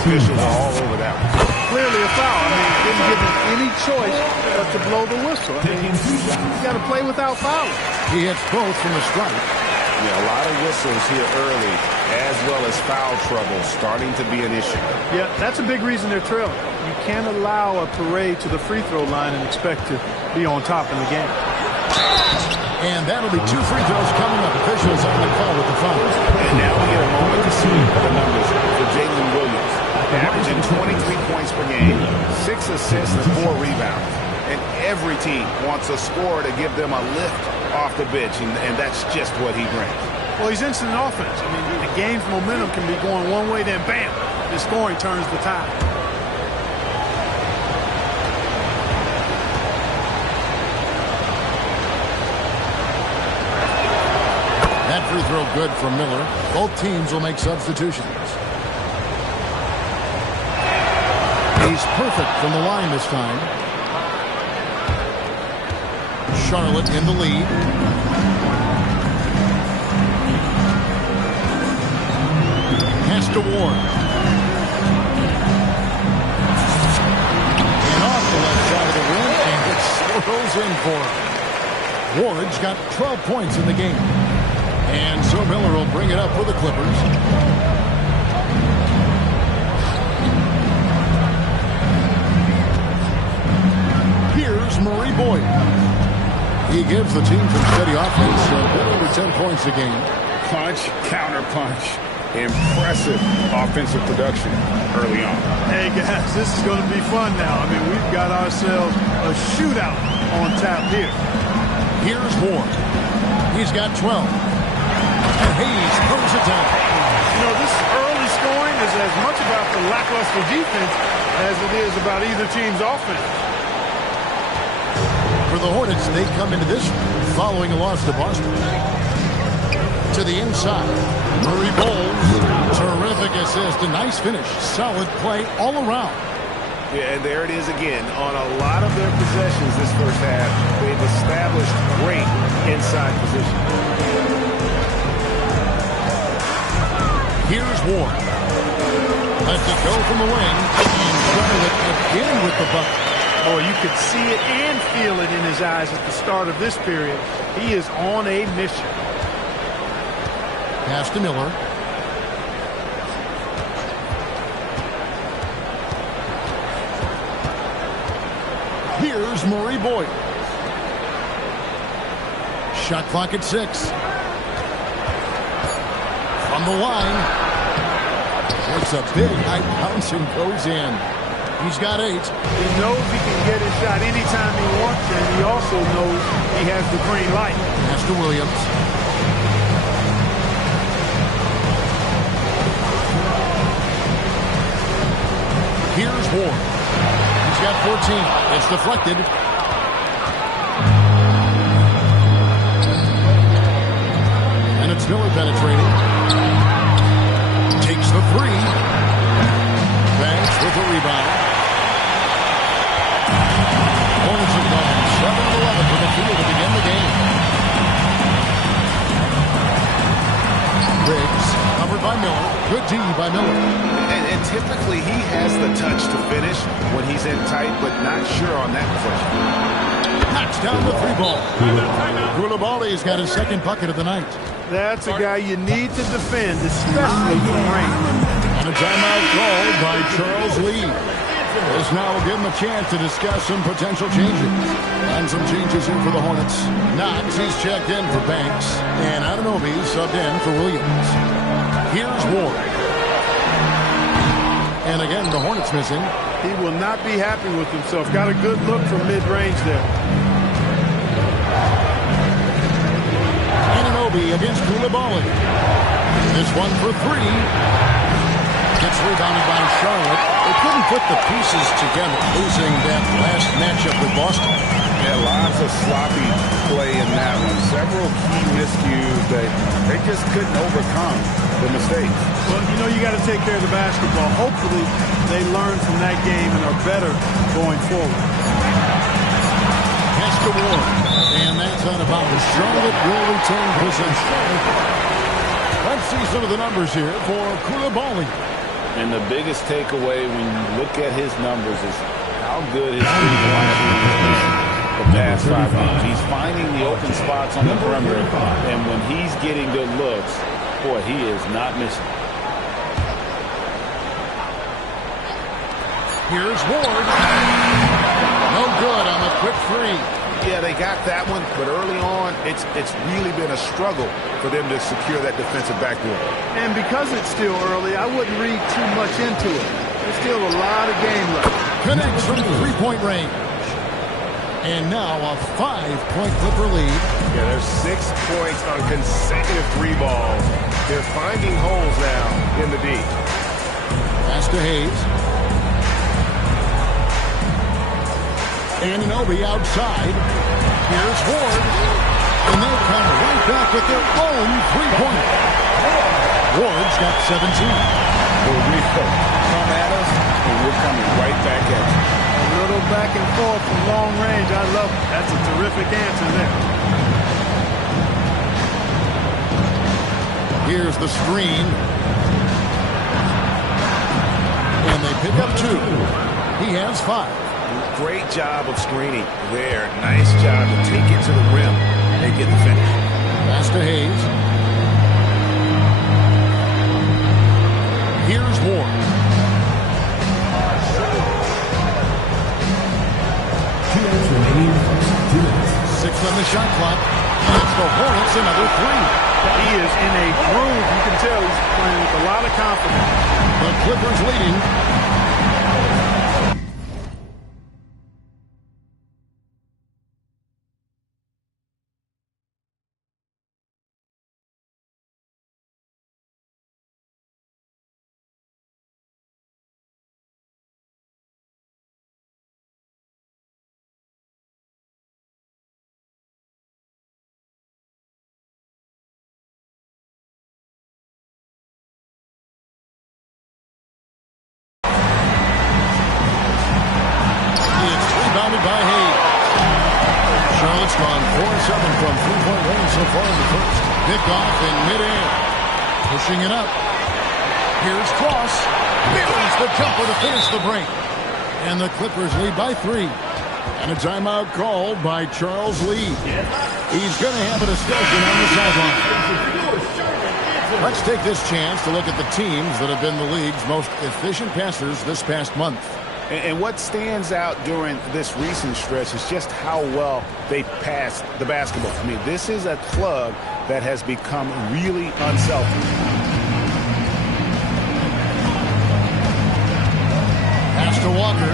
officials are all over that one. Clearly a foul. I mean, didn't give him any choice but to blow the whistle. I mean, he's got to play without fouling. He hits both from the strike. Yeah, a lot of whistles here early, as well as foul trouble starting to be an issue. Yeah, that's a big reason they're trailing. You can't allow a parade to the free throw line and expect to be on top in the game. And that'll be 2 free throws coming up. Officials on the call with the foul. And now we get a moment to see the numbers for Jalen Williams. Averaging 23 points per game, 6 assists and 4 rebounds. And every team wants a scorer to give them a lift off the bench, and that's just what he brings. Well, he's instant offense. I mean, the game's momentum can be going one way, then bam, the scoring turns the tide. That free throw good from Miller. Both teams will make substitutions. He's perfect from the line this time. Charlotte in the lead. Pass to Ward. And off the left side of the rim, and it swirls in for him. Ward's got 12 points in the game. And so Miller will bring it up for the Clippers. Here's Murray Boyd. He gives the team some steady offense, a bit over 10 points a game. Punch, counter punch. Impressive offensive production early on. Hey, guys, this is going to be fun now. I mean, we've got ourselves a shootout on tap here. Here's Ward. He's got 12. And Hayes throws it down. You know, this early scoring is as much about the lackluster defense as it is about either team's offense. For the Hornets, they come into this following a loss to Boston. To the inside. Murray Bowles. Terrific assist. A nice finish. Solid play all around. Yeah, and there it is again. On a lot of their possessions this first half, they've established great inside position. Here's Ward. Lets it go from the wing. And Charlotte again with the bucket. Oh, you could see it and feel it in his eyes at the start of this period. He is on a mission. Pass to Miller. Here's Murray Boyd. Shot clock at 6. From the line. It's a big high bounce and goes in. He's got 8. He knows he can get his shot anytime he wants, and he also knows he has the green light. Pass to Williams. Here's Ward. He's got 14. It's deflected. And it's Miller penetrating. Takes the 3. Banks with the rebound. Hornets have gone 7-11 from the field to begin the game. Riggs covered by Miller. Good D by Miller. And typically he has the touch to finish when he's in tight, but not sure on that possession. Knocks down the 3 ball. Koulibaly's got his second bucket of the night. That's a guy you need to defend, especially from range. And a timeout called by Charles Lee. This now will give him a chance to discuss some potential changes. And some changes in for the Hornets. Knox, he's checked in for Banks. And Anunoby subbed in for Williams. Here's Ward. And again, the Hornets missing. He will not be happy with himself. Got a good look from mid-range there. Anunoby against Koulibaly. This one for 3. Gets rebounded by Charlotte. They couldn't put the pieces together, losing that last matchup with Boston. Yeah, lots of sloppy play in that one. Several key miscues that they just couldn't overcome the mistakes. Well, you know you got to take care of the basketball. Hopefully they learn from that game and are better going forward. Pass to Ward. And that's out of bounds. Charlotte will return possession. Let's see some of the numbers here for Koulibaly. And the biggest takeaway when you look at his numbers is how good his three-point shooting is the past 5 games. He's finding the open spots on the perimeter, and when he's getting good looks, boy, he is not missing. Here's Ward. No good on the quick three. Yeah, they got that one, but early on, it's really been a struggle for them to secure that defensive backboard. And because it's still early, I wouldn't read too much into it. There's still a lot of game left. Connects from three-point range. And now a 5-point Clipper lead. Yeah, there's 6 points on consecutive 3 balls. They're finding holes now in the D. Pass to Hayes. Anunoby outside. Here's Ward. And they come right back with their own three-pointer. Ward's got 17. We'll refocus. Come at us, and we're coming right back at you. A little back and forth from long range. I love it. That's a terrific answer there. Here's the screen. And they pick up 2. He has 5. Great job of screening there. Nice job to take it to the rim and get the finish. Pass to Hayes. Here's Ward. 6 on the shot clock. And it's the Hornets another 3. He is in a groove. You can tell he's playing with a lot of confidence. The Clippers leading. Rebounded by Hayes. Charlotte's gone 4-7 from three-point range so far in the first. Picked off in midair. Pushing it up. Here's Cross. Buries the jumper to finish the break. And the Clippers lead by 3. And a timeout called by Charles Lee. He's going to have a discussion on the sideline. Let's take this chance to look at the teams that have been the league's most efficient passers this past month. And what stands out during this recent stretch is just how well they pass the basketball. I mean, this is a club that has become really unselfish. Pass to Walker.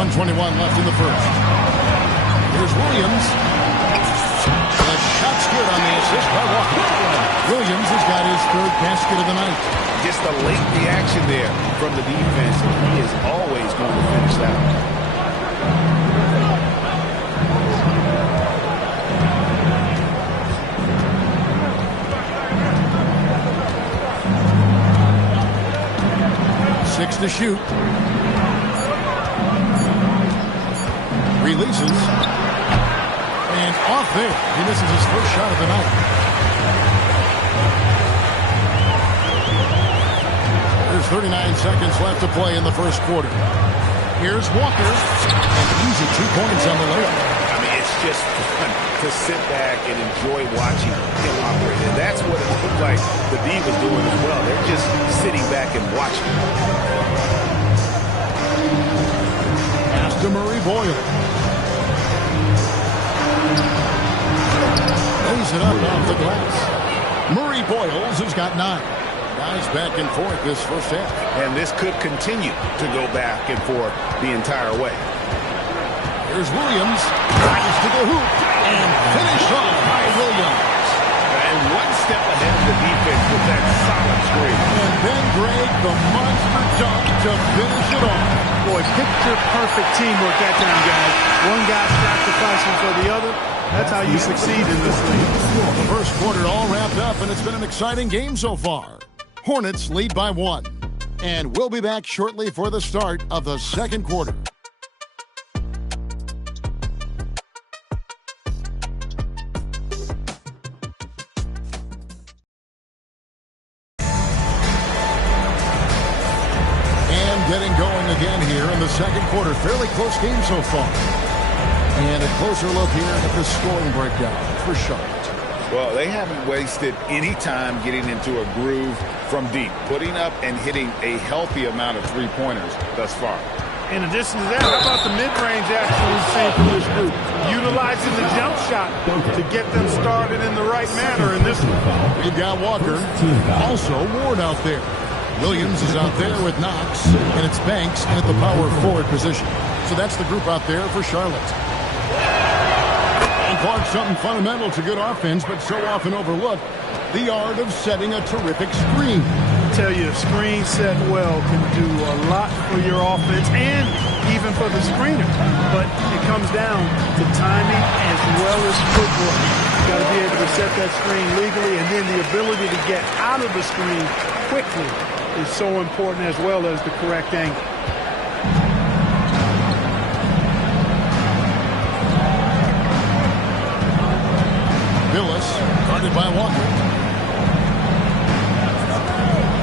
1:21 left in the first. Here's Williams. The shot's good on the assist by Walker. Williams has got his 3rd basket of the night. Just a late reaction there from the defense, and he is always going to finish that. Six to shoot. Releases. And off there. He misses his first shot of the night. There's 39 seconds left to play in the first quarter. Here's Walker. An easy 2 points on the layup. I mean, it's just fun to sit back and enjoy watching him operate. And that's what it looked like the D was doing as well. They're just sitting back and watching. Pass to Murray Boyle. Lays it up off the glass. Murray Boyles has got 9. Guys back and forth this first half. And this could continue to go back and forth the entire way. Here's Williams. Drives to the hoop. And finished off by Williams. And one step ahead of the defense with that solid screen. And then Greg, the monster dunk to finish it off. Boy, picture-perfect teamwork that time, guys. One guy sacrificing for the other. That's how you succeed in this league. The first quarter all wrapped up, and it's been an exciting game so far. Hornets lead by 1. And we'll be back shortly for the start of the second quarter. getting going again here in the second quarter. Fairly close game so far. And a closer look here at the scoring breakdown for Charlotte. Well, they haven't wasted any time getting into a groove from deep, putting up and hitting a healthy amount of three-pointers thus far. In addition to that, how about the mid-range action we've seen from this group? Utilizing the jump shot to get them started in the right manner in this one. We've got Walker, also Ward out there. Williams is out there with Knox, and it's Banks in at the power forward position. So that's the group out there for Charlotte. And Clark, something fundamental to good offense, but so often overlooked, the art of setting a terrific screen. I tell you, a screen set well can do a lot for your offense and even for the screener. But it comes down to timing as well as footwork. You got to be able to set that screen legally, and then the ability to get out of the screen quickly is so important, as well as the correct angle. Billis, guarded by Walker.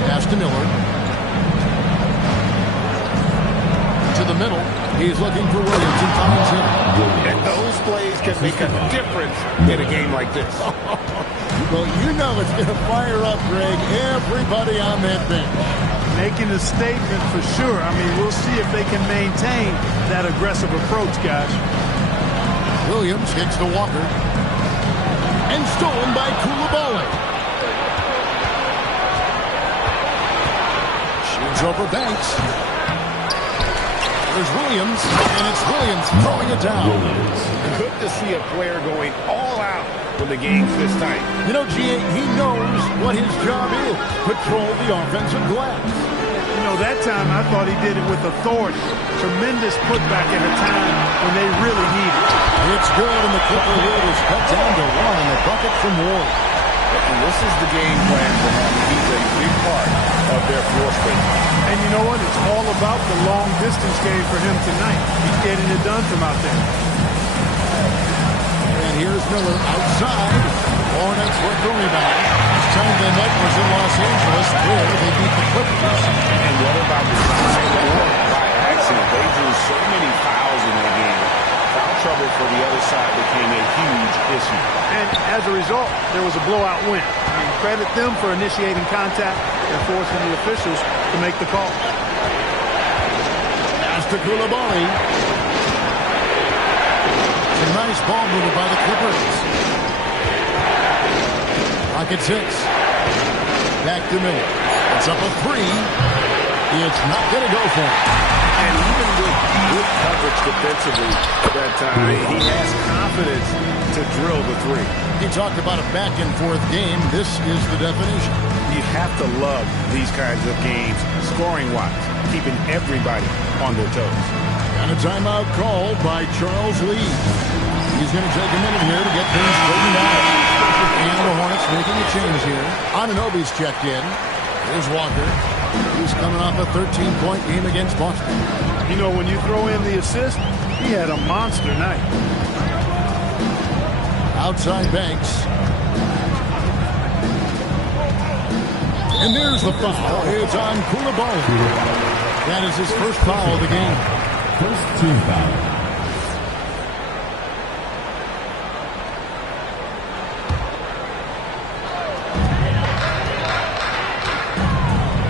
Pass to Miller. To the middle. He's looking for Williams and finds him. And those plays can make a difference in a game like this. Well, you know it's going to fire up, Greg, everybody on that bench. Making a statement for sure. I mean, we'll see if they can maintain that aggressive approach, guys. Williams hits to Walker. And stolen by Coulibaly. Shoots over Banks. There's Williams, and it's Williams throwing it down. Good to see a player going all out when the game's this tight. You know, G.A., he knows what his job is. Patrol the offensive glass. You know, that time I thought he did it with authority. Tremendous putback at a time when they really need it. It's good, and the Clipper lead is cut down to 1 in the bucket from Ward. And this is the game plan for him. He's a big part of their floor space. And you know what? It's all about the long-distance game for him tonight. He's getting it done from out there. And here's Miller outside. Hornets with the rebound. Last time they met was in Los Angeles, where they beat the Clippers. And what about the time by accident? They drew so many fouls in that game. Foul trouble for the other side became a huge issue. And as a result, there was a blowout win. I mean, credit them for initiating contact and forcing the officials to make the call. Pass to Coulibaly. It's a nice ball movement by the Clippers. Pocket 6. Back to Miller. It's up a 3. It's not going to go for him. And even with good coverage defensively that time, he has confidence to drill the 3. He talked about a back-and-forth game. This is the definition. You have to love these kinds of games, scoring-wise, keeping everybody on their toes. And a timeout called by Charles Lee. He's going to take a minute here to get things straightened out. And the Hornets making a change here. Anunoby's checked in. Here's Walker. He's coming off a 13-point game against Boston. You know, when you throw in the assist, he had a monster night. Outside Banks. And there's the foul. It's on Coulibaly. That is his first foul of the game. First team foul.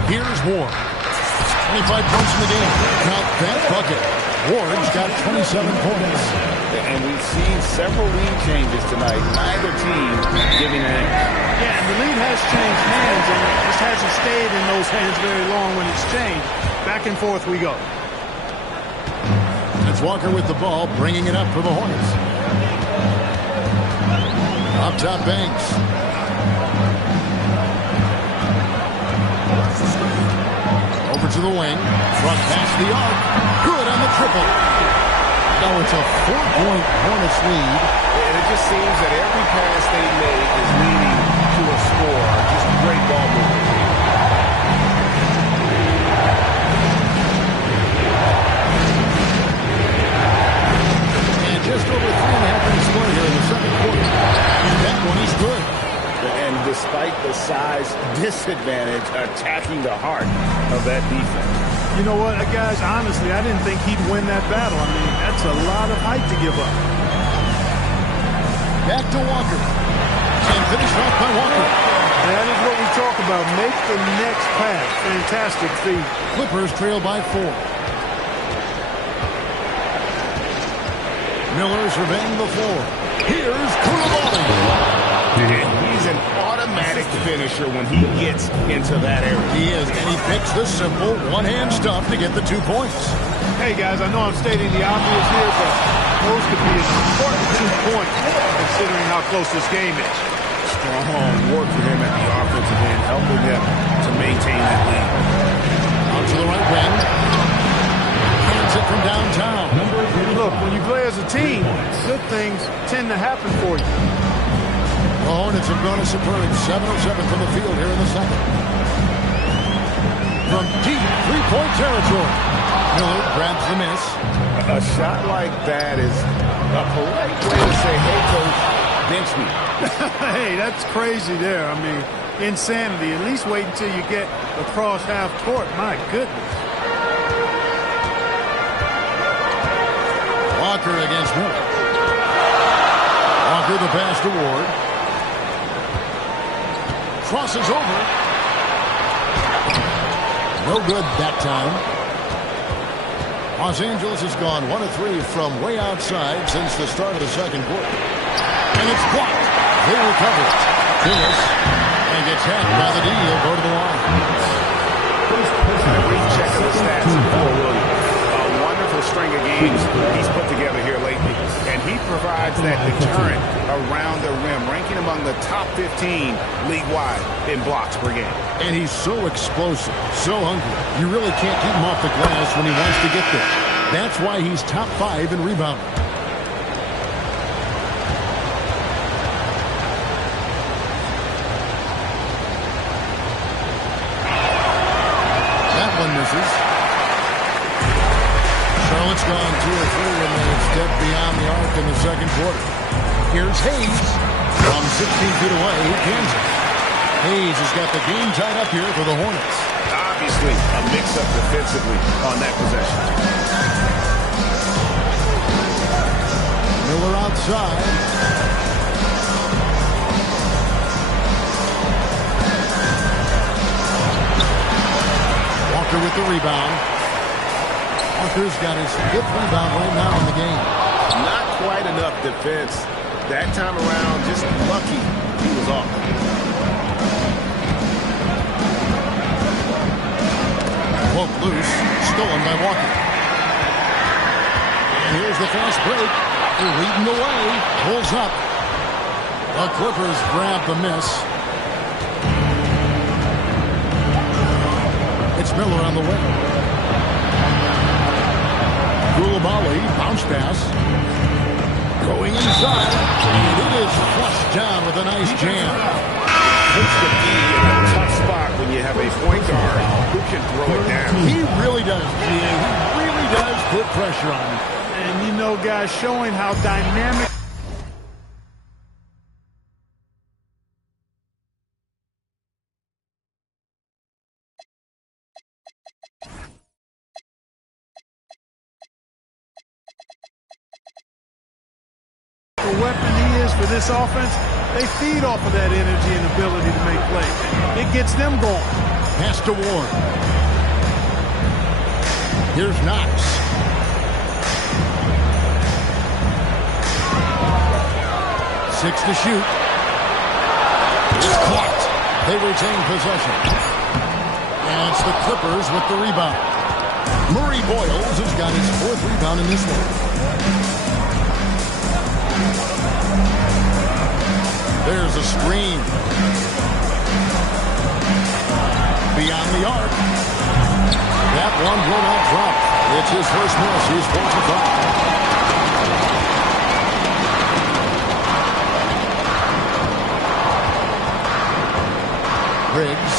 Here's Ward. 25 points in the game. Count that bucket. Ward's got 27 points. And we've seen several lead changes tonight. Neither team giving an inch. Yeah, and the lead has changed hands, and it just hasn't stayed in those hands very long when it's changed. Back and forth we go. It's Walker with the ball, bringing it up for the Hornets. Up top, Banks. Over to the wing. Front past the arc. Good on the triple. Now it's a 4-point Hornets lead. And it just seems that every pass they make is leading to a score. Just great ball movement. And just over 3.5 minutes play here in the second quarter. And that one is good. And despite the size disadvantage, attacking the heart of that defense. You know what, guys, honestly, I didn't think he'd win that battle. I mean, that's a lot of height to give up. Back to Walker. And finished off by Walker. That is what we talk about. Make the next pass. Fantastic feed. Clippers trail by 4. Miller surveying the floor. Here's Koulibaly. He's an automatic finisher when he gets into that area. He is, and he picks the simple one-hand stuff to get the 2 points. Hey, guys, I know I'm stating the obvious here, but those could be an important 2 points considering how close this game is. Strong work for him at the offensive end, helping them to maintain that lead. Out to the right wing. Hands it from downtown. Look, when you play as a team, good things tend to happen for you. The Hornets have gone a superb 7-of-7 from the field here in the second. From deep three-point territory. Miller grabs the miss. A shot like that is a polite way to say, hey, coach, bench me. Hey, that's crazy there. I mean, insanity. At least wait until you get across half court. My goodness. Walker against Miller. Walker the pass to Ward. Crosses over. No good that time. Los Angeles has gone 1 of 3 from way outside since the start of the second quarter. And it's blocked. They recover it. Willis and gets hacked by the D. He'll go to the line. Recheck of the stats for Williams. A wonderful string of games he's put together here lately. And he provides that deterrent around the rim, ranking among the top 15 league-wide in blocks per game. And he's so explosive, so hungry. You really can't keep him off the glass when he wants to get there. That's why he's top 5 in rebounding. That one misses. Charlotte's gone 2 or 3 when they stepped beyond the arc in the second quarter. Here's Hayes from 16 feet away, Kansas. Hayes has got the game tied up here for the Hornets. Obviously, a mix-up defensively on that possession. Miller outside. Walker with the rebound. Walker's got his 5th rebound right now in the game. Not quite enough defense. That time around, just lucky he was off. Woke loose, stolen by Walker. And here's the fast break. They're leading the way. Pulls up. The Clippers grab the miss. It's Miller on the wing. Koulibaly, bounce pass. Going inside. And it is flushed down with a nice jam. Puts the D in a tough spot when you have a point guard who can throw it down. He really does, GA. He really does put pressure on him. And, you know, guys, showing how dynamic the weapon he is for this offense. They feed off of that energy and ability to make plays. It gets them going. Pass to Ward. Here's Knox. Six to shoot. It's clocked. They retain possession. And it's the Clippers with the rebound. Murray Boyles has got his 4th rebound in this one. There's a screen. Beyond the arc. That one will not drop. It's his first miss. He's 4 for 5. Riggs.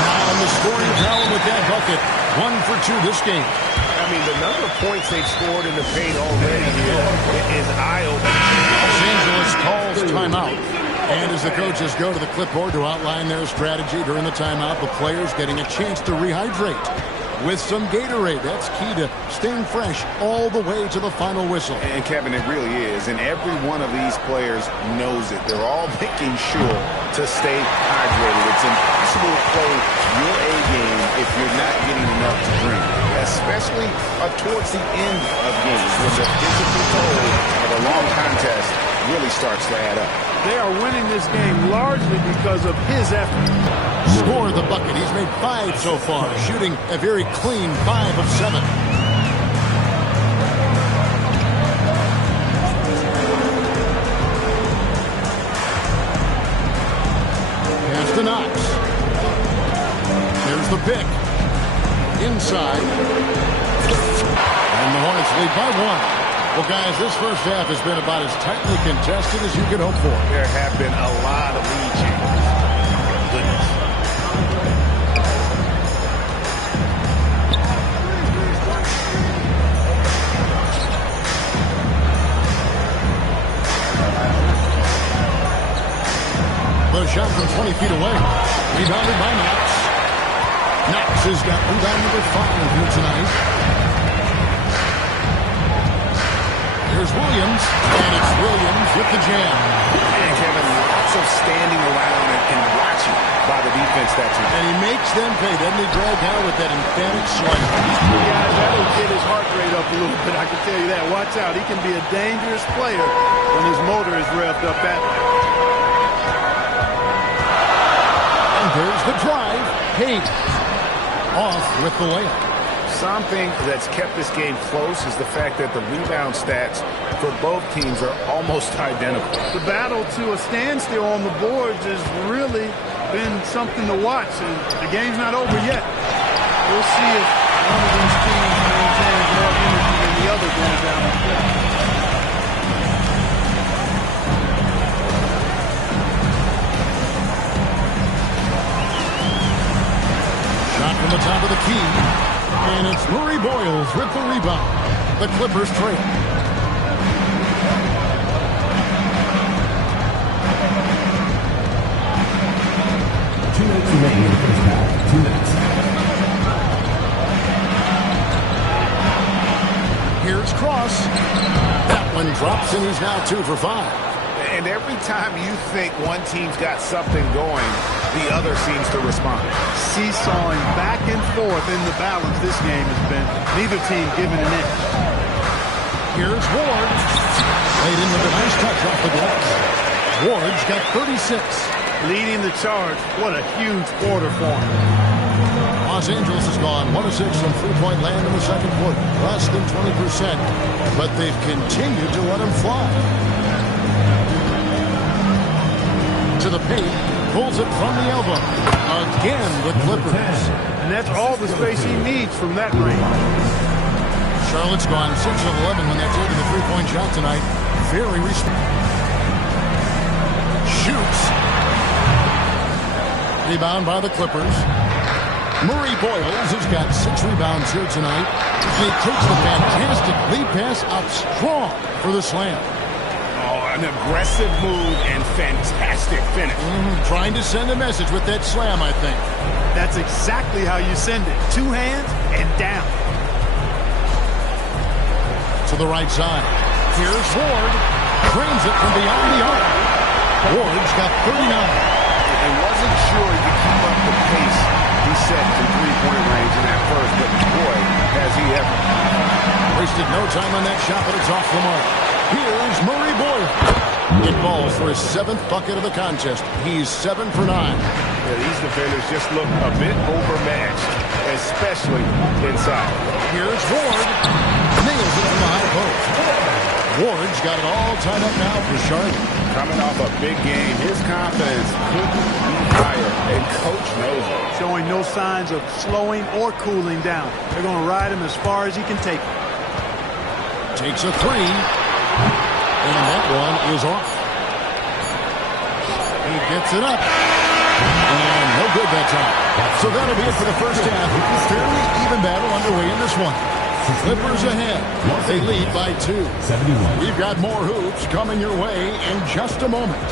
Now in the scoring column with that bucket. 1 for 2 this game. I mean, the number of points they've scored in the paint already here is eye-opening. Los Angeles calls timeout. And as the coaches go to the clipboard to outline their strategy during the timeout, the players getting a chance to rehydrate. with some Gatorade. That's key to staying fresh all the way to the final whistle. And Kevin, it really is. And every one of these players knows it. They're all making sure to stay hydrated. It's impossible to play your A game if you're not getting enough to drink, especially towards the end of games when the physical toll of a long contest really starts to add up. They are winning this game largely because of his effort. Scored the bucket. He's made 5 so far, shooting a very clean 5 of 7. Pass to Knox. There's the pick. Inside. And the Hornets lead by 1. Well, guys, this first half has been about as tightly contested as you could hope for. There have been a lot of lead changes. Goodness. The shot from 20 feet away. Rebounded by Knox. Knox has got rebound number 5 here tonight. Here's Williams, and it's Williams with the jam. And Kevin, lots of standing around and watching by the defense that team. And he makes them pay, doesn't he, Greg? How with that emphatic swipe. Yeah, that'll get his heart rate up a little bit, I can tell you that. Watch out. He can be a dangerous player when his motor is revved up that way. And there's the drive. Hayes off with the layup. Something that's kept this game close is the fact that the rebound stats for both teams are almost identical. The battle to a standstill on the boards has really been something to watch, and the game's not over yet. We'll see if one of these teams maintains more energy than the other going down the stretch. Shot from the top of the key. And it's Murray Boyles with the rebound. The Clippers trail. 2 minutes remaining in the first half. 2 minutes. Here's Cross. That one drops, and he's now 2 for 5. And every time you think one team's got something going, the other seems to respond. Seesawing back and forth in the balance this game has been. Neither team giving an inch. Here's Ward. Laid in with a nice touch off the glass. Ward's got 36. Leading the charge. What a huge quarter for him. Los Angeles has gone 1 of 6 from three-point land in the second quarter. Less than 20%. But they've continued to let him fly. To the paint, pulls it from the elbow. Again, the Clippers. And that's all the space he needs from that range. Charlotte's gone 6 of 11 when they're taking the three-point shot tonight. Very respectful. Shoots. Rebound by the Clippers. Murray Boyles has got 6 rebounds here tonight. He takes the fantastic lead pass out strong for the slam. An aggressive move and fantastic finish. Trying to send a message with that slam, I think. That's exactly how you send it. 2 hands and down. To the right side. Here's Ward. Drains it from beyond the arc. Ward's got 39. And wasn't sure he could keep up the pace he set from three-point range in that first, but boy, has he ever. Wasted no time on that shot, but it's off the mark. Here's Murray Boyles. It falls for his 7th bucket of the contest. He's 7 for 9. Yeah, these defenders just look a bit overmatched, especially inside. Here's Ward. Nails it from the high post. Ward's got it all tied up now for Charlotte. Coming off a big game, his confidence couldn't be higher, and Coach knows it. Showing no signs of slowing or cooling down. They're going to ride him as far as he can take it. Takes a 3. And that one is off. He gets it up. And no good that time. So that'll be it for the first half. Fairly even battle underway in this one. Clippers ahead. They lead by 2. 71. We've got more hoops coming your way in just a moment.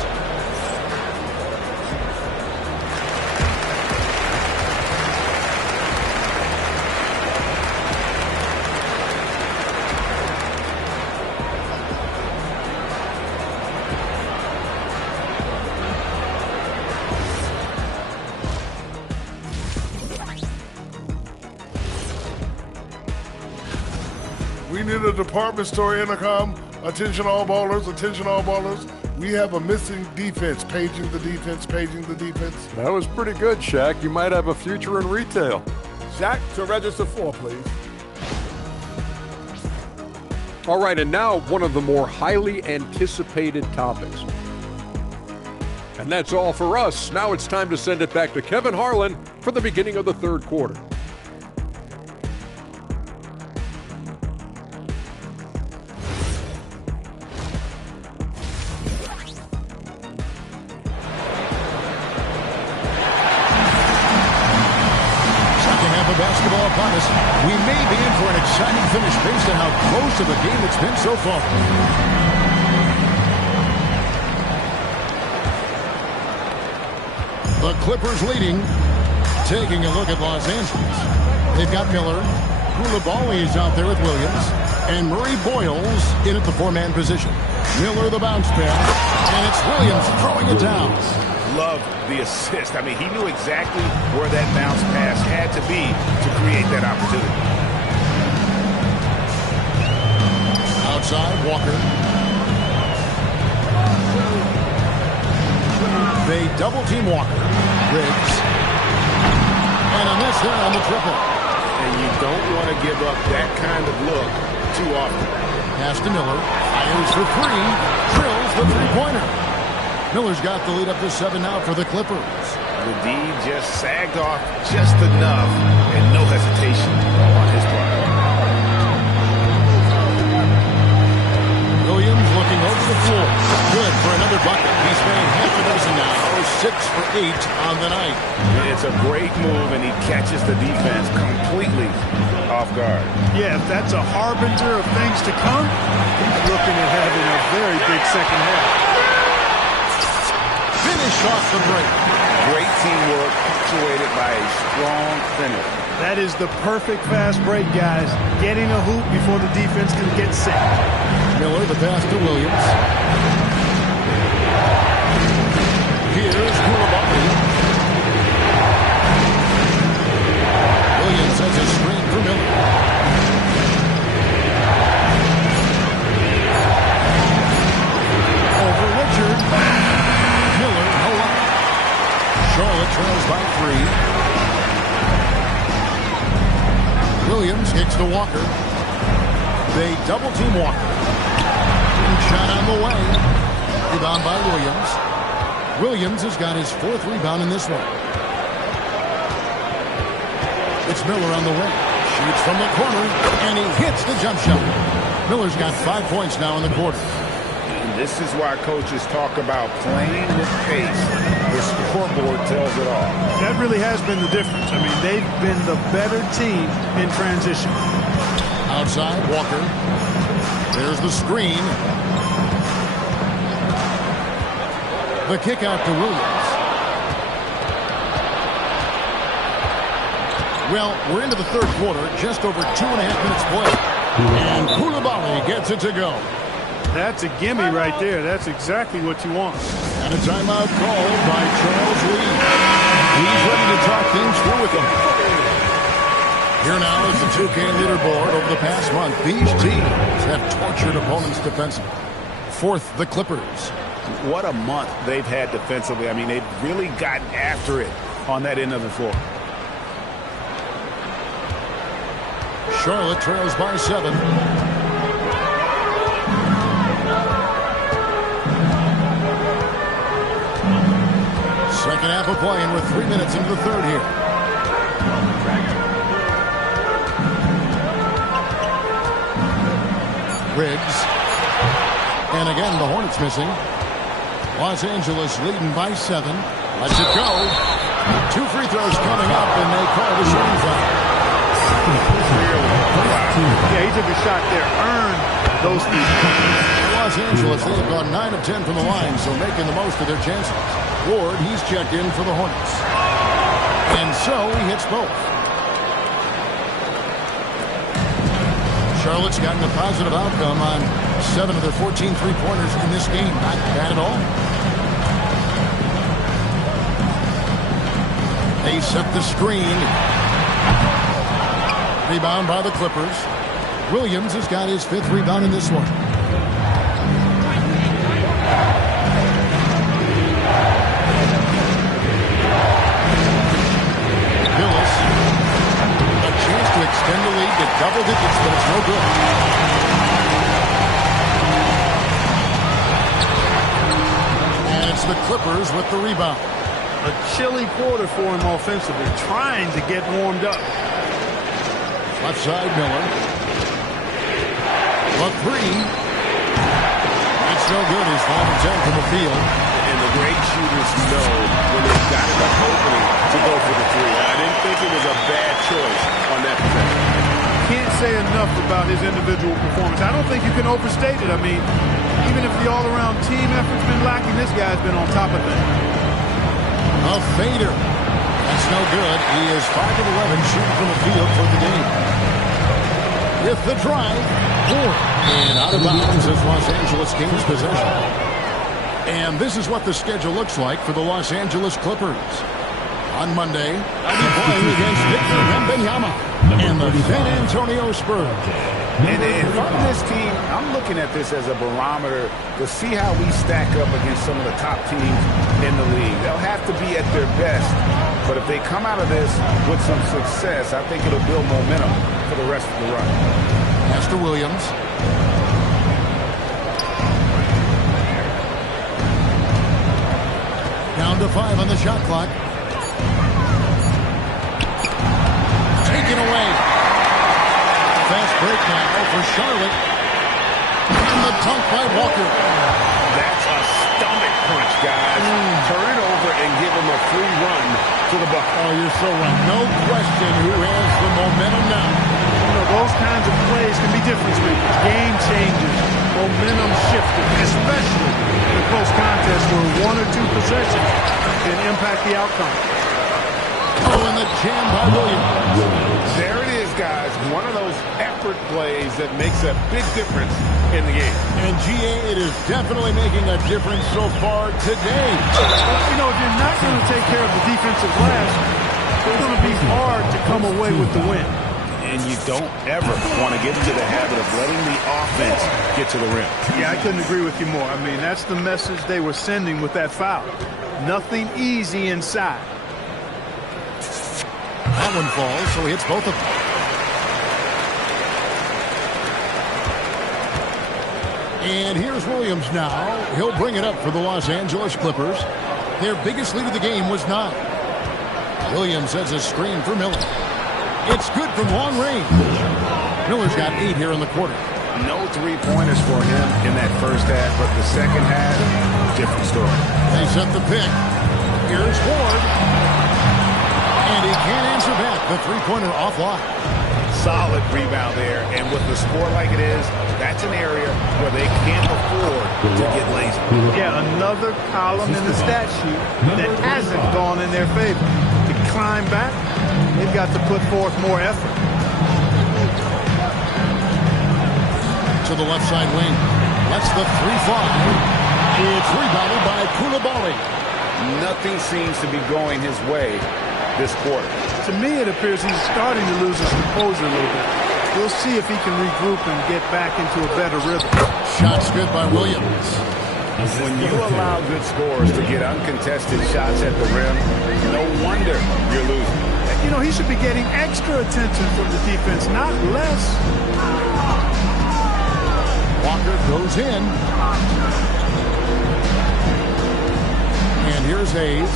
need a department store intercom. Attention all ballers, attention all ballers. We have a missing defense. Paging the defense, paging the defense. That was pretty good, Shaq. You might have a future in retail. Shaq, to register 4, please. All right, and now one of the more highly anticipated topics. And that's all for us. Now it's time to send it back to Kevin Harlan for the beginning of the third quarter. Basketball upon us. We may be in for an exciting finish based on how close of a game it's been so far. The Clippers leading. Taking a look at Los Angeles. They've got Miller. Koulibaly is out there with Williams. And Murray Boyles in at the 4-man position. Miller the bounce pass. And it's Williams throwing it down. Love the assist. I mean, he knew exactly where that bounce pass had to be to create that opportunity. Outside, Walker. They double-team Walker. Riggs. And a miss there on the triple. And you don't want to give up that kind of look too often. Pass to Miller. Fires for 3. Drills the three-pointer. Miller's got the lead up to 7 now for the Clippers. The D just sagged off just enough, and no hesitation on his part. Williams looking over the floor. Good for another bucket. He's made half a dozen now. 6 for 8 on the night. It's a great move, and he catches the defense completely off guard. Yeah, if that's a harbinger of things to come, he's looking at having a very big second half. Finish off the break. Great teamwork, punctuated by a strong finish. That is the perfect fast break, guys. Getting a hoop before the defense can get set. Miller, the pass to Williams. Here's Koulibaly. Williams has a screen for Miller. Over Richard. Miller, no up. Charlotte trails by 3. Williams kicks to Walker. They double-team Walker. Shot on the way. Rebound by Williams. Williams has got his 4th rebound in this one. It's Miller on the wing. Shoots from the corner, and he hits the jump shot. Miller's got 5 points now in the quarter. This is why coaches talk about playing with pace. The scoreboard tells it all. That really has been the difference. I mean, they've been the better team in transition. Outside, Walker. There's the screen. The kick out to Williams. Well, we're into the third quarter, just over 2.5 minutes played. And Koulibaly gets it to go. That's a gimme right there. That's exactly what you want. And a timeout called by Charles Lee. He's ready to talk things through with them. Here now is the 2K leaderboard. Over the past month, these teams have tortured opponents defensively. 4th, the Clippers. What a month they've had defensively. I mean, they've really gotten after it on that end of the floor. Charlotte trails by 7. Second half of playing with 3 minutes into the third here. Riggs. And again, the Hornets missing. Los Angeles leading by 7. Lets it go. 2 free throws coming up, and they call the shooting foul. Yeah, he took a shot there. Earned those 3 points. Los Angeles, they have gone 9 of 10 from the line, so making the most of their chances. Ward, he's checked in for the Hornets. And so he hits both. Charlotte's gotten a positive outcome on 7 of their 14 three-pointers in this game. Not bad at all. They set the screen. Rebound by the Clippers. Williams has got his 5th rebound in this one. Hillis. A chance to extend the lead to double digits, but it's no good. And it's the Clippers with the rebound. A chilly quarter for him offensively, trying to get warmed up. Left side, Miller. A 3. It's no good. He's 5 of 10 from the field. And the great shooters know when they've got enough opening to go for the 3. I didn't think it was a bad choice on that possession. Can't say enough about his individual performance. I don't think you can overstate it. I mean, even if the all-around team effort's been lacking, this guy's been on top of things. A fader. That's no good. He is 5 of 11 shooting from the field for the game. With the drive, Ford. And out of bounds as Los Angeles gains possession. And this is what the schedule looks like for the Los Angeles Clippers. On Monday, they'll be playing against Victor Wembanyama and the San Antonio Spurs. And from this team, I'm looking at this as a barometer to see how we stack up against some of the top teams in the league. They'll have to be at their best, but if they come out of this with some success, I think it'll build momentum for the rest of the run. Master Williams. Down to 5 on the shot clock. Taken away. Fast break now for Charlotte. And the dunk by Walker. That's a stomach punch, guys. Turn it over and give him a free run to the bucket. Oh, you're so right. No question who has the momentum now. You know, those kinds of plays can be difference makers, game changers, momentum shifters, especially in a close contest where 1 or 2 possessions can impact the outcome. Oh, and the jam by Williams. There it is, guys. One of those effort plays that makes a big difference in the game. And GA, it is definitely making a difference so far today. Well, you know, if you're not going to take care of the defensive glass, it's going to be hard to come away with the win. And you don't ever want to get into the habit of letting the offense get to the rim. Yeah, I couldn't agree with you more. I mean, that's the message they were sending with that foul. Nothing easy inside. That one falls, so he hits both of them. And here's Williams now. He'll bring it up for the Los Angeles Clippers. Their biggest lead of the game was 9. Williams has a screen for Miller. It's good from long range. Miller's got 8 here in the quarter. No 3-pointers for him in that first half, but the second half, different story. They set the pick. Here's Ward. And he can't answer back. The 3-pointer offline. Solid rebound there, and with the score like it is, that's an area where they can't afford to get lazy. Yeah, another column in the stat sheet that hasn't gone in their favor. To climb back, they've got to put forth more effort. To the left side wing. That's the 3-5. It's rebounded by Koulibaly. Nothing seems to be going his way this quarter. To me, it appears he's starting to lose his composure a little bit. We'll see if he can regroup and get back into a better rhythm. Shots good by Williams. When you allow good scorers to get uncontested shots at the rim, no wonder you're losing. You know, he should be getting extra attention from the defense, not less. Walker goes in. And here's Hayes.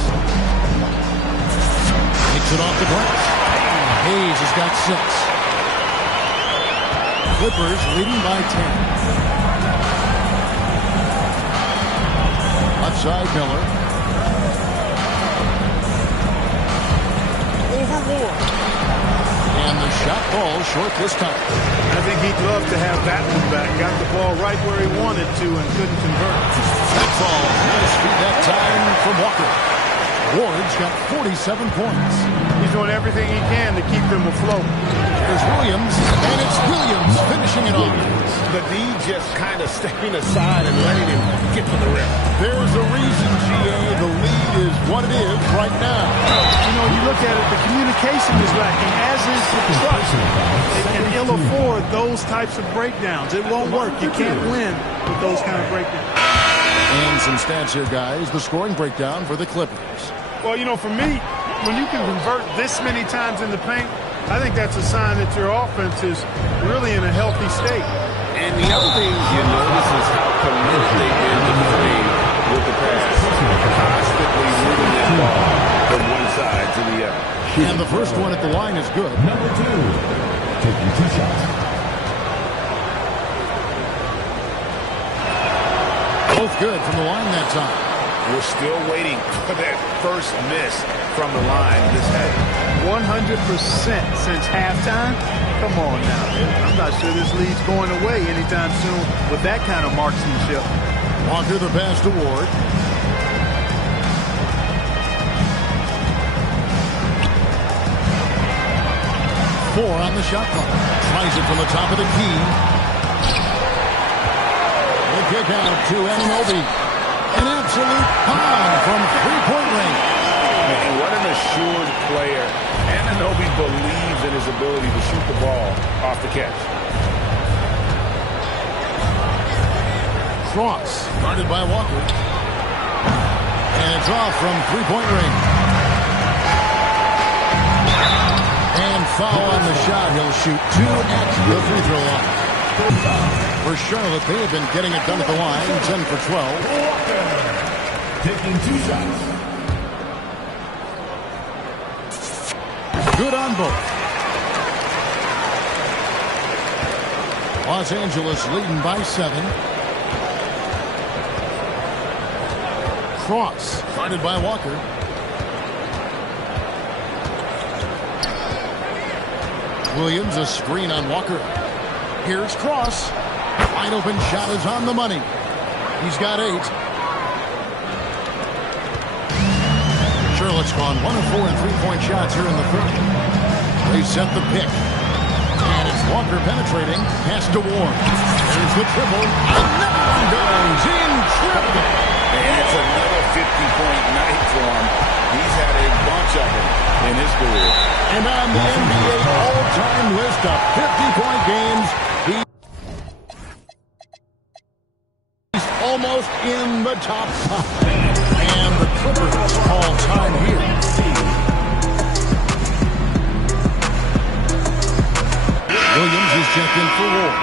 Takes it off the glass. Hayes has got 6. Clippers leading by 10. Left side, Miller. Over Ward. And the shot falls short this time. I think he'd love to have that one back. Got the ball right where he wanted to and couldn't convert. That ball. Nice feed that time from Walker. Ward's got 47 points. He's doing everything he can to keep them afloat. There's Williams, and it's Williams finishing it off. The D just kind of stepping aside and letting him get to the rim. There's a reason, GA, the lead is what it is right now. You know, you look at it, the communication communication is lacking, as is the trust. They can ill afford those types of breakdowns. It won't work. You can't win with those kind of breakdowns. And some stats here, guys. The scoring breakdown for the Clippers. Well, you know, for me, when you can convert this many times in the paint, I think that's a sign that your offense is really in a healthy state. And the other thing you notice is how committed they've been to playing with the pass. Constantly moving that ball from one side to the other. And the first one at the line is good. Number 2, taking 2 shots. Both good from the line that time. We're still waiting for that first miss from the line. This had 100% since halftime. Come on now. I'm not sure this lead's going away anytime soon with that kind of marksmanship. Walker the pass to Ward. Four on the shot clock. Tries it from the top of the key. The kick out to Anunoby. An absolute pound from three-point range. And what an assured player. Anunoby believes in his ability to shoot the ball off the catch. Cross, guarded by Walker. And it's off from three-point range. And foul on the shot. He'll shoot 2 at the free throw line. For Charlotte, they have been getting it done at the line, 10 for 12. Taking 2 shots. Good on both. Los Angeles leading by 7. Cross, guarded by Walker. Williams, a screen on Walker. Here's Cross. Wide open shot is on the money. He's got 8. Charlotte's gone 1 of 4 in three-point shots here in the third. They set the pick. And it's Walker penetrating. Pass to Ward. There's the triple. Another one goes. Incredible. And it's another 50-point night for him. He's had a bunch of them in his career. And on the NBA all-time list of 50-point games, he's almost in the top 5. And the Clippers call time here. Williams is checked in for Ward.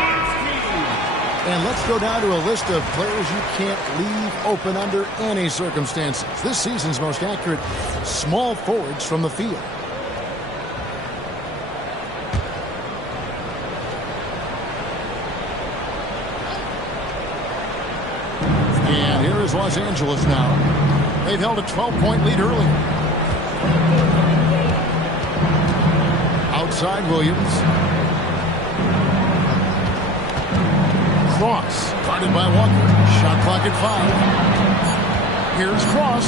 And let's go down to a list of players you can't leave open under any circumstances. This season's most accurate small forwards from the field. And here is Los Angeles now. They've held a 12-point lead earlier. Outside Williams. Cross, guarded by Walker. Shot clock at 5. Here's Cross.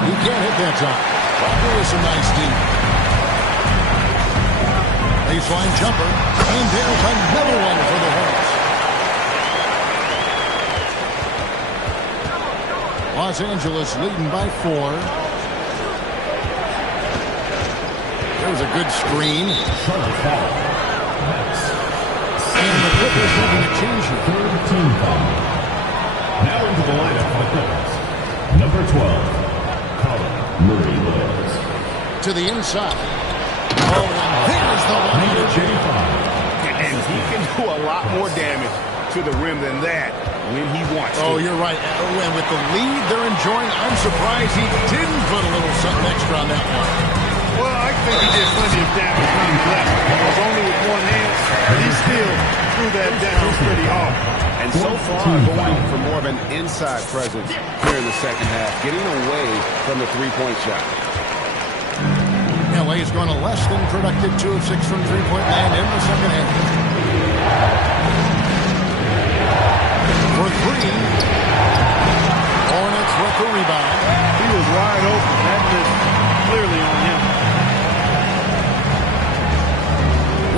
He can't hit that time. Walker with some nice deep. Baseline jumper. And there's another one for the Hornets. Los Angeles leading by 4. There's a good screen. And the Clippers making a change here. Third team foul. Now into the lineup for the Clippers. Number 12, Colin Murray-Williams. To the inside. Oh, and there's the one. Number 85. And he can do a lot more damage to the rim than that when he wants to. Oh, you're right. Oh, and with the lead they're enjoying, I'm surprised he didn't put a little something extra on that one. Well, I think he did plenty of damage when he left. It was only with one hand, but he still threw that down pretty hard. And so far, going for more of an inside presence here in the second half, getting away from the three-point shot. LA is going to less than productive 2 of 6 from three-point land in the second half. For 3. Hornets with the rebound. He was wide open. That missed clearly on him.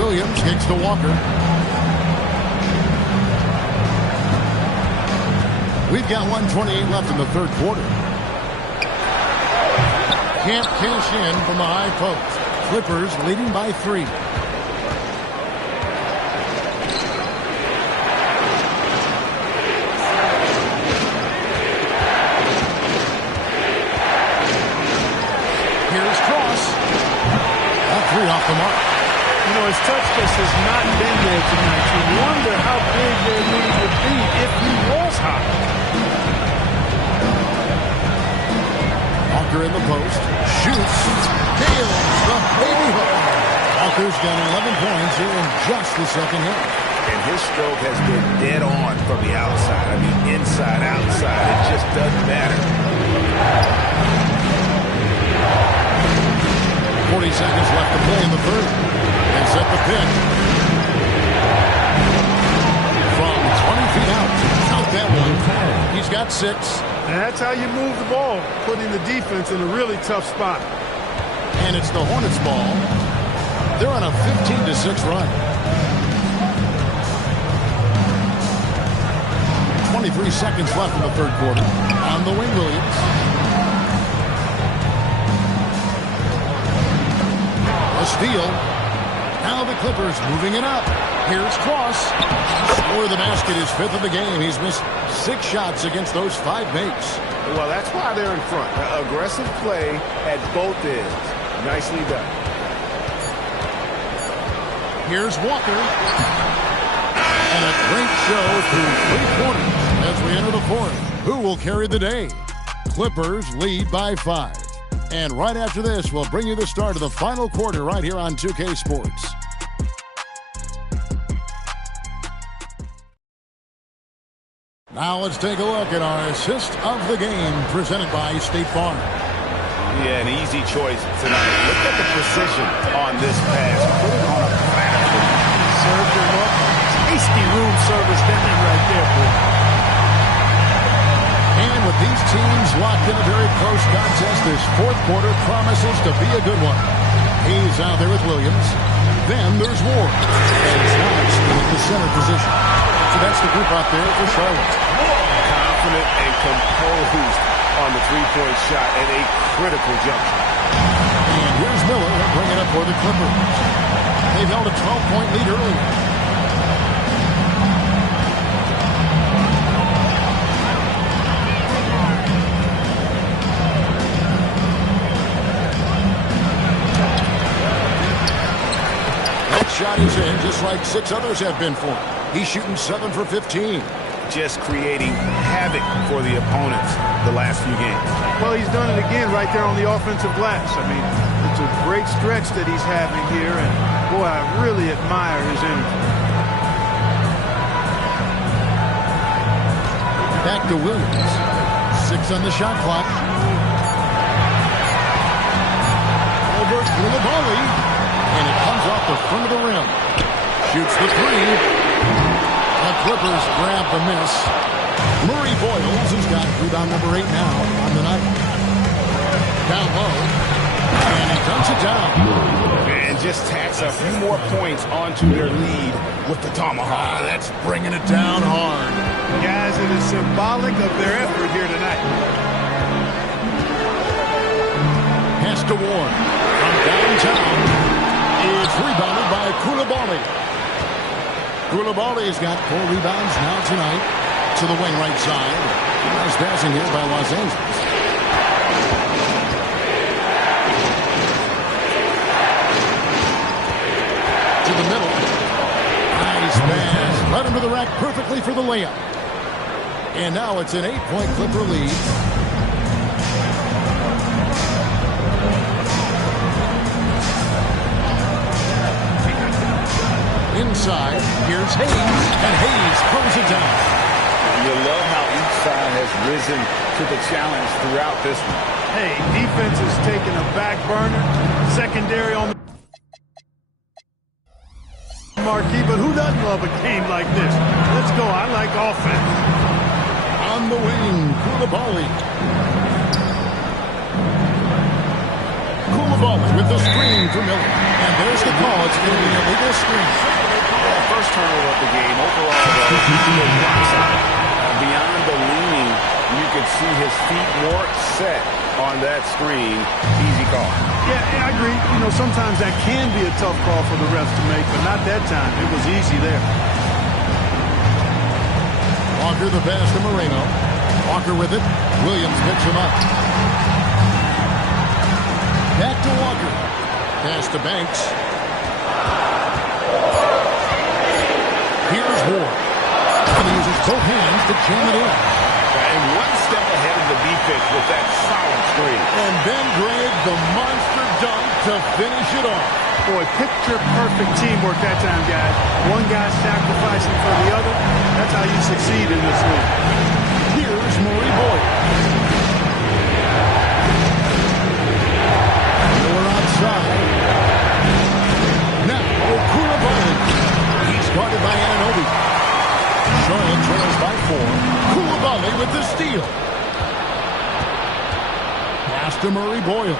Williams kicks to Walker. We've got 1:28 left in the third quarter. Can't cash in from the high post. Clippers leading by 3. Here's Cross. A 3 off the mark. You know, his touch just has not been there tonight. You wonder how big their lead would be if he was hot. Walker in the post. Shoots. Nails the baby hook. Walker's got 11 points here in just the second half. And his stroke has been dead on from the outside. I mean, inside, outside. It just doesn't matter. 40 seconds left to play in the third. And set the pick. From 20 feet out. Count that one. He's got 6. And that's how you move the ball, putting the defense in a really tough spot. And it's the Hornets' ball. They're on a 15-6 run. 23 seconds left in the third quarter. On the wing, Williams. A steal. Now the Clippers moving it up. Here's Cross. Score of the basket is 5th of the game. He's missed 6 shots against those 5 makes. Well, that's why they're in front. Aggressive play at both ends. Nicely done. Here's Walker. And a great show through 3 quarters as we enter the fourth. Who will carry the day? Clippers lead by 5. And right after this, we'll bring you the start of the final quarter right here on 2K Sports. Now let's take a look at our assist of the game presented by State Farm. Yeah, an easy choice tonight. Look at the precision on this pass. Put it on a platform. Served him up. Tasty room service down right there, boy. And with these teams locked in a very close contest, this fourth quarter promises to be a good one. He's out there with Williams. Then there's Ward. And Slouch in the center position. So that's the group out there for Charlotte. Confident and composed on the three-point shot at a critical juncture. And here's Miller. He'll bring it up for the Clippers. They've held a 12-point lead earlier. That shot is in, just like 6 others have been for him. He's shooting 7 for 15. Just creating havoc for the opponents the last few games. Well, he's done it again right there on the offensive glass. I mean, it's a great stretch that he's having here, and boy, I really admire his energy. Back to Williams. 6 on the shot clock. Over Koulibaly. And it comes off the front of the rim. Shoots the 3. The Clippers grab the miss. Murray Boyles has got rebound number 8 now on the night. Down low. And he dunks it down. And just tacks a few more points onto their lead with the tomahawk. That's bringing it down hard. Guys, it is symbolic of their effort here tonight. Pass to Ward. From downtown. It's rebounded by Koulibaly. Koulibaly's got 4 rebounds now tonight to the wing right side. Nice passing here by Los Angeles. To the middle. Nice pass. Right under the rack perfectly for the layup. And now it's an 8-point Clipper lead. Inside, here's Hayes, and Hayes pulls it down. You love how each side has risen to the challenge throughout this one. Hey, defense is taking a back burner, secondary on the marquee, but who doesn't love a game like this? Let's go. I like offense. On the wing, Koulibaly. Koulibaly with the screen for Miller. And there's the call. It's going to be a legal screen. First turnover of the game. Overall, though, beyond the leaning You could see his feet more set on that screen. Easy call. Yeah, I agree. You know, sometimes that can be a tough call for the refs to make, but not that time. It was easy there. Walker the pass to Moreno. Walker with it. Williams picks him up. Back to Walker. Pass to Banks. Here's Ward. And he uses both hands to jam it in. And one step ahead of the defense with that solid screen. And Ben Gregg, the monster dunk to finish it off. Boy, picture-perfect teamwork that time, guys. One guy sacrificing for the other. That's how you succeed in this league. Here's Murray Boyd. Miller outside. Now, Koulibaly. He's guarded by Anunoby. Charlotte trails by 4. Koulibaly with the steal. Pass to Murray Boyle.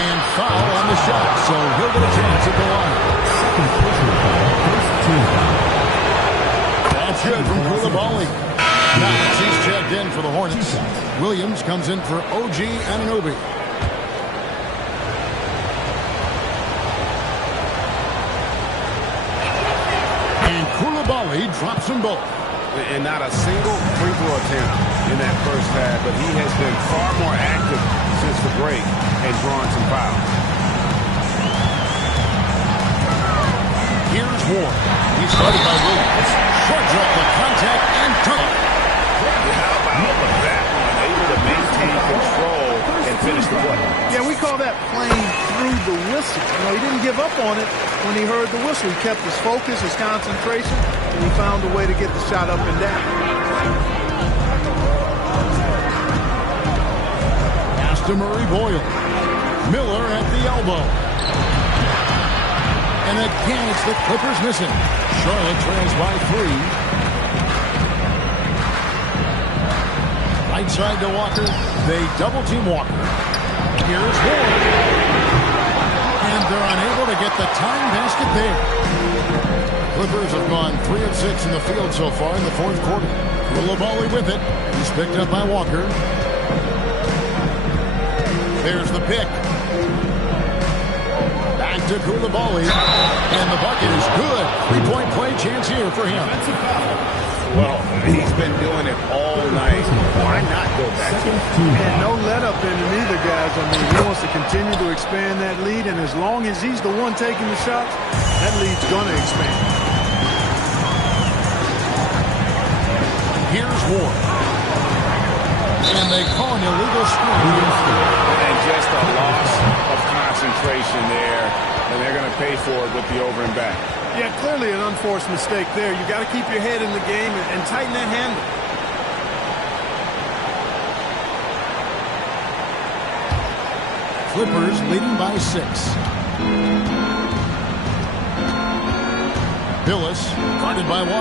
And foul on the shot, so he'll get a chance at the line. That's good from Koulibaly. Now he's checked in for the Hornets. Williams comes in for OG Anunoby. And Koulibaly drops them both. And not a single free throw attempt in that first half, but he has been far more active since the break and drawn some fouls. Here's Ward. He's started by Williams. Shorts up the contact and turn. How about that one? Able to maintain control and finish the play. Yeah, we call that playing through the whistle. You know, he didn't give up on it when he heard the whistle. He kept his focus, his concentration, and he found a way to get the shot up and down. Pass to Murray Boyle. Miller at the elbow. And again, it's the Clippers missing. Charlotte trails by 3. Right side to Walker. They double-team Walker. Here's Ward. And they're unable to get the tying basket there. Clippers have gone 3 of 6 in the field so far in the fourth quarter. Koulibaly with it. He's picked up by Walker. There's the pick. Back to Koulibaly. And the bucket is good. 3-point play chance here for him. Well, he's been doing it all night. Why not go back to it? And no let up in him either, guys. I mean, he wants to continue to expand that lead, and as long as he's the one taking the shots, that lead's going to expand. Here's Ward. And they call an illegal screen. And just a loss of concentration there, and they're going to pay for it with the over and back. Yeah, clearly an unforced mistake there. You got to keep your head in the game and tighten that handle. Clippers leading by 6. Billis guarded by Walker.